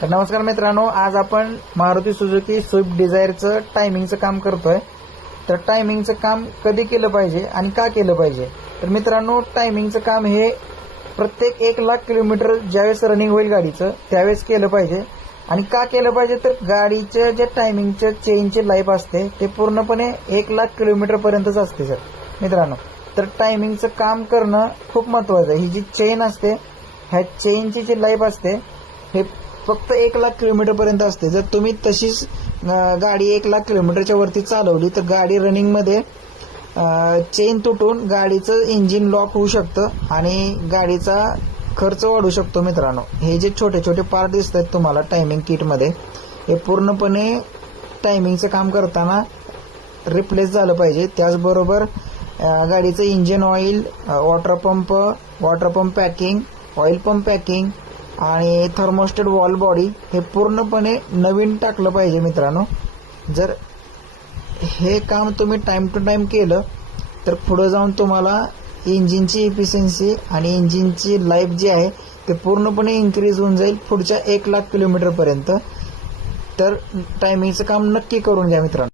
तर नमस्कार मित्रांनो आज आपण मारुती सुझुकी स्विफ्ट डिझायरचं टायमिंगचं काम करतोय. तर टायमिंगचं काम कधी केलं पाहिजे आणि का केलं पाहिजे? तर मित्रांनो टायमिंगचं काम हे प्रत्येक एक लाख किलोमीटर ज्यावेळेस रनिंग होईल गाडीचं त्यावेळेस केलं पाहिजे. आणि का केलं पाहिजे? तर गाडीचं जे टायमिंगचं चेनची लाईफ असते ते पूर्णपणे एक लाख किलोमीटर पर्यंतच असते सर. मित्रांनो तर टायमिंगचं काम करणं खूप महत्वाचं आहे. ही जी चेन असते ह्या चेनची जी लाईफ असते हे फक्त एक लाख किलोमीटर पर्यंत असते. जर तुम्ही तशीच गाडी एक लाख किलोमीटरच्या वरती चालवली तर गाडी रनिंगमध्ये चेन तुटून गाडीचं इंजिन लॉक होऊ शकतं आणि गाडीचा खर्च वाढू शकतो मित्रांनो. हे जे छोटे छोटे पार्ट दिसत आहेत तुम्हाला टायमिंग किटमध्ये हे पूर्णपणे टायमिंगचं काम करताना रिप्लेस झालं पाहिजे. त्याचबरोबर गाडीचं engine oil water pump water pump packing oil pump packing आणि थर्मोस्टेट वॉल बॉडी हे पूर्णपणे नवीन टाकलं पाहिजे मित्रांनो. जर हे काम तुम्ही टाइम टू टाइम केलं तर पुढे जाऊन तुम्हाला इंजिनची इफिशियन्सी आणि इंजिनची लाईफ जी आहे ते पूर्णपणे इन्क्रीज होऊन जाईल पुढच्या एक लाख किलोमीटरपर्यंत तर टायमिंगचं काम नक्की करून घ्या मित्रांनो.